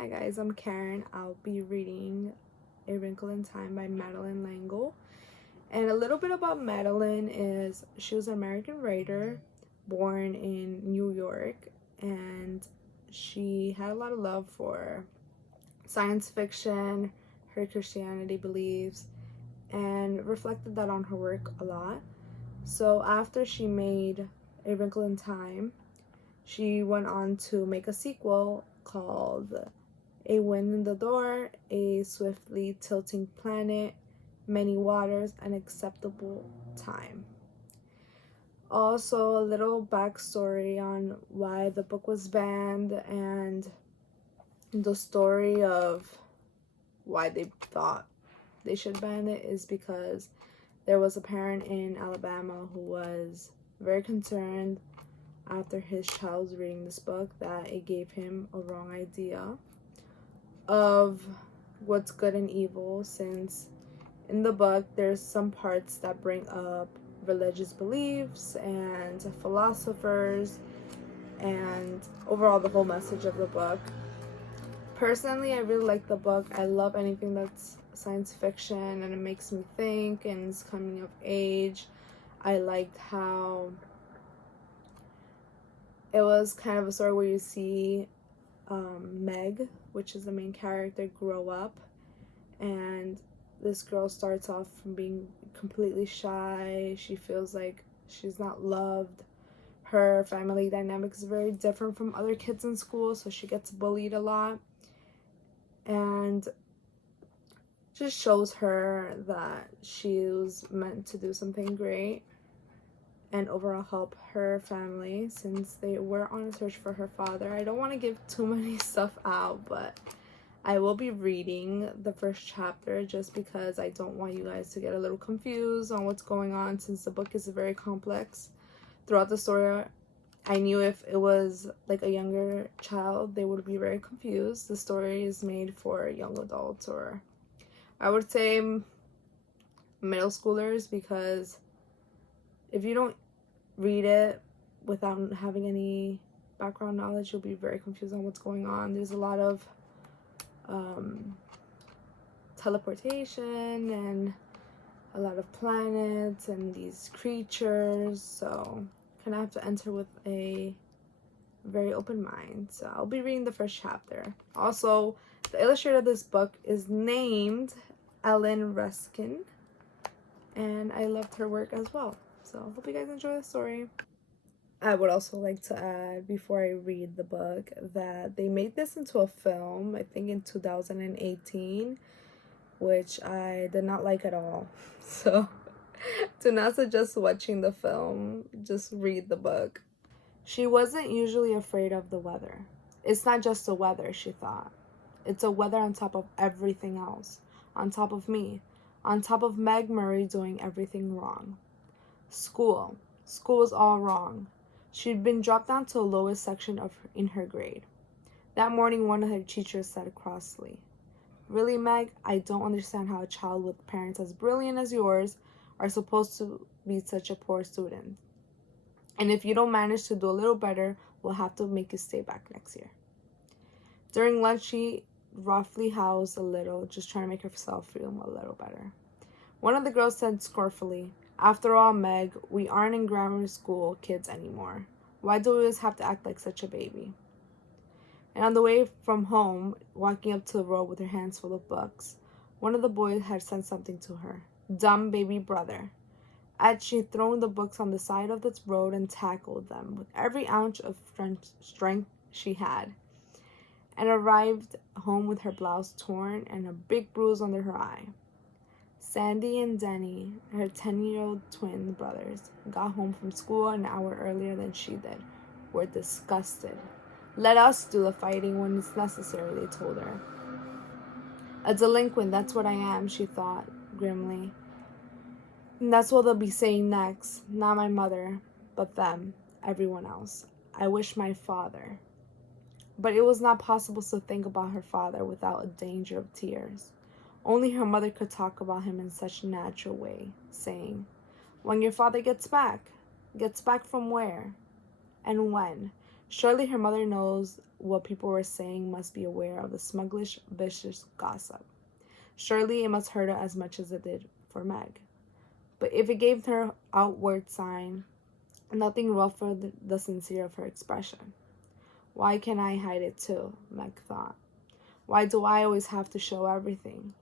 Hi guys, I'm Karen. I'll be reading A Wrinkle in Time by Madeleine L'Engle. And a little bit about Madeleine is she was an American writer born in New York, and she had a lot of love for science fiction, her Christianity beliefs, and reflected that on her work a lot. So after she made A Wrinkle in Time, she went on to make a sequel called A Wind in the Door, A Swiftly Tilting Planet, Many Waters, and Acceptable Time. Also, a little backstory on why the book was banned and the story of why they thought they should ban it is because there was a parent in Alabama who was very concerned after his child's reading this book that it gave him a wrong idea of what's good and evil, since in the book there's some parts that bring up religious beliefs and philosophers and overall the whole message of the book. Personally, I really like the book. I love anything that's science fiction and it makes me think and it's coming of age. I liked how it was kind of a story where you see Meg, which is the main character, grow up, and this girl starts off from being completely shy. She feels like she's not loved. Her family dynamic is very different from other kids in school, so she gets bullied a lot, and just shows her that she was meant to do something great and overall help her family since they were on a search for her father. I don't want to give too many stuff out, but I will be reading the first chapter just because I don't want you guys to get a little confused on what's going on, since the book is very complex. Throughout the story, I knew if it was like a younger child, they would be very confused. The story is made for young adults, or I would say middle schoolers, because if you don't read it without having any background knowledge, you'll be very confused on what's going on. There's a lot of teleportation and a lot of planets and these creatures, so kind of have to enter with a very open mind. So I'll be reading the first chapter. Also, the illustrator of this book is named Ellen Ruskin, and I loved her work as well. So hope you guys enjoy the story. I would also like to add, before I read the book, that they made this into a film, I think in 2018, which I did not like at all. So do not suggest watching the film, just read the book. She wasn't usually afraid of the weather. It's not just the weather, she thought. It's a weather on top of everything else. On top of me. On top of Meg Murray doing everything wrong. School. School was all wrong. She'd been dropped down to the lowest section in her grade. That morning, one of her teachers said crossly, "Really, Meg, I don't understand how a child with parents as brilliant as yours are supposed to be such a poor student. And if you don't manage to do a little better, we'll have to make you stay back next year." During lunch, she roughly housed a little, just trying to make herself feel a little better. One of the girls said scornfully, "After all, Meg, we aren't in grammar school kids anymore. Why do we always have to act like such a baby?" And on the way from home, walking up to the road with her hands full of books, one of the boys had said something to her. "Dumb baby brother." As she'd thrown the books on the side of the road and tackled them with every ounce of strength she had, and arrived home with her blouse torn and a big bruise under her eye. Sandy and Denny, her 10-year-old twin brothers, got home from school an hour earlier than she did, were disgusted. "Let us do the fighting when it's necessary," they told her. "A delinquent, that's what I am," she thought grimly. "And that's what they'll be saying next. Not my mother, but them, everyone else. I wish my father." But it was not possible to think about her father without a danger of tears. Only her mother could talk about him in such a natural way, saying, "When your father gets back." Gets back from where? And when? Surely her mother knows what people were saying, must be aware of the smugglish, vicious gossip. Surely it must hurt her as much as it did for Meg. But if it gave her outward sign, nothing ruffled the sincere of her expression. Why can't I hide it too? Meg thought. Why do I always have to show everything?